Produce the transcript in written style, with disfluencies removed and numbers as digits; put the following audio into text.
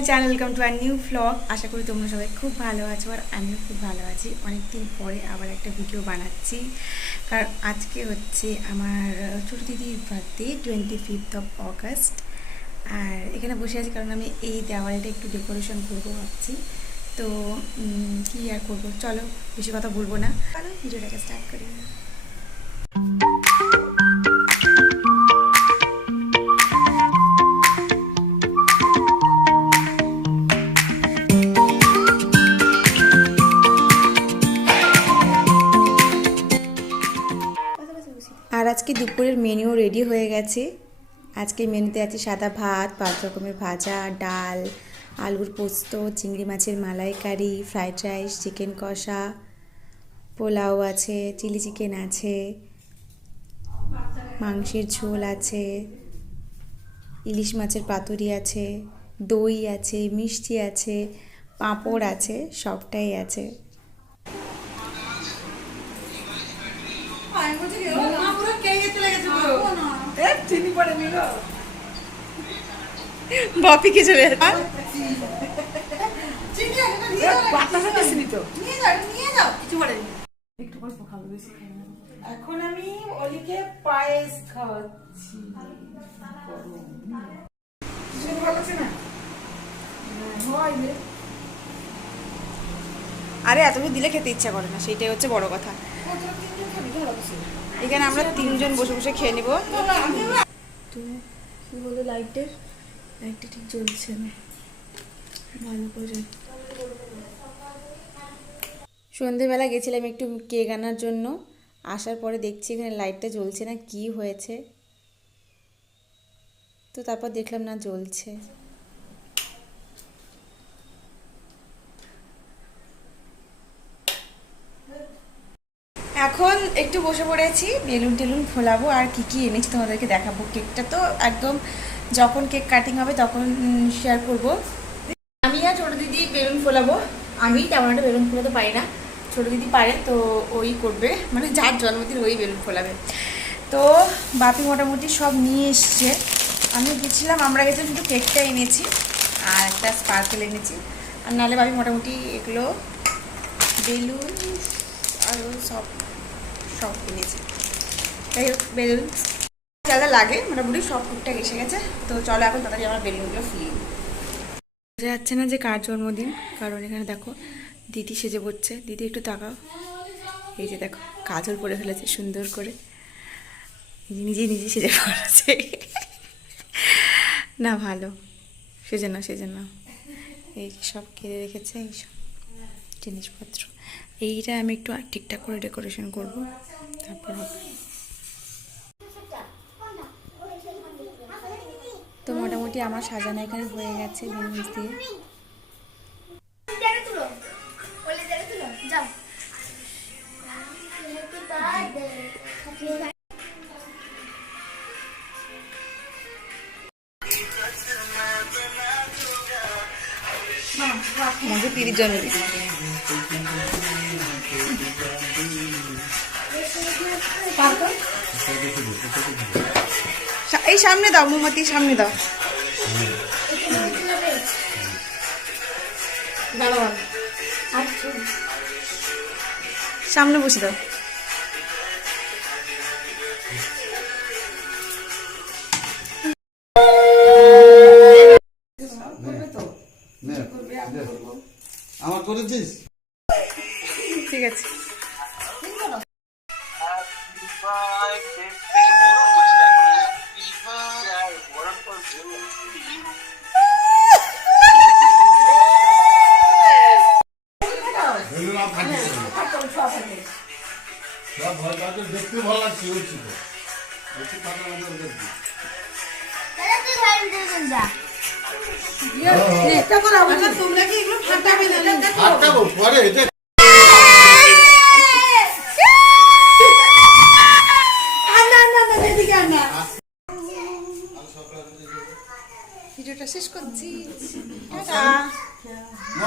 My channel, welcome to our new blog. আশা করি তোমরা সবাই খুব ভালো আছো আর আমিও খুব ভালো আছি। অনেকদিন পরে আবার একটা ভিডিও বানাচ্ছি, কারণ আজকে হচ্ছে আমার ছোটো দিদির বার্থডে, 25th of August। আর এখানে বসে আছি কারণ আমি এই দেওয়ালটা একটু ডেকোরেশন করবো ভাবছি। তো কী আর করবো, চলো বেশি কথা বলবো না, চলো ভিডিওটাকে স্টার্ট করি। আর আজকে দুপুরের মেনুও রেডি হয়ে গেছে। আজকে মেনুতে আছে সাদা ভাত, 5 রকমের ভাজা, ডাল, আলুর পোস্ত, চিংড়ি মাছের মালাইকারি, ফ্রাইড রাইস, চিকেন কষা, পোলাও আছে, চিলি চিকেন আছে, মাংসের ঝোল আছে, ইলিশ মাছের পাতুরি আছে, দই আছে, মিষ্টি আছে, পাঁপড় আছে, সবটাই আছে। বাপিকে চলে এখন আমি অলিকে পায়েস খাওয়াচ্ছি। আরে এত দিলে খেতে ইচ্ছা করে না, সেইটাই হচ্ছে বড় কথা। এখানে আমরা 3 জন বসে বসে খেয়ে নিব। তো কি বলো, লাইটটা ঠিক জ্বলছে না ভালো করে। সন্ধেবেলা গেছিলাম একটু কেক আনার জন্য, আসার পরে দেখছি এখানে লাইটটা জ্বলছে না, কি হয়েছে। তো তারপর দেখলাম না জ্বলছে। এখন একটু বসে পড়েছি, বেলুন টেলুন ফোলাবো আর কি কি এনেছি তোমাদেরকে দেখাবো। কেকটা তো একদম যখন কেক কাটিং হবে তখন শেয়ার করব। আমি আর ছোটো দিদি বেলুন ফোলাবো। আমি তেমন একটা বেলুন ফোলাতে পারি না, ছোটো দিদি পারে, তো ওই করবে, মানে যার জন্মদিন ওই বেলুন ফোলাবে। তো বাপি মোটামুটি সব নিয়ে এসছে। আমি গেছিলাম, আমরা গেছিলাম শুধু কেকটা এনেছি আর একটা স্পার্কেল এনেছি। আর নাহলে বাপি মোটামুটি এগুলো বেলুন আরও সব কিনেছি। যাই হোক, বেলুন যা যা লাগে মোটামুটি সব টুকটাক এসে গেছে। তো চলো এখন তাড়াতাড়ি আমার বেলুনগুলো ফুলি। বোঝা যাচ্ছে না যে কার জন্মদিন, কারণ এখানে দেখো দিদি সেজে পড়ছে। দিদি একটু তাকাও, এই যে দেখো কাজল পরে ফেলেছে সুন্দর করে, নিজে সেজে পড়েছে। না ভালো, সেজে না এই সব কিনে রেখেছে, এই সব জিনিসপত্র। এইটা আমি একটু ঠিকঠাক করে ডেকোরেশন করব, তারপর হবে। তো মোটামুটি আমার সাজানো এখানে হয়ে গেছে বেলুন দিয়ে। মজা তিরির জন্মদিন। এই সামনে দাও, মোমবাতি সামনে দাও। সামনে বসে দাও। আমার করেছিস, ঠিক আছে। দেখতে ভালো লাগছে। পরে এটা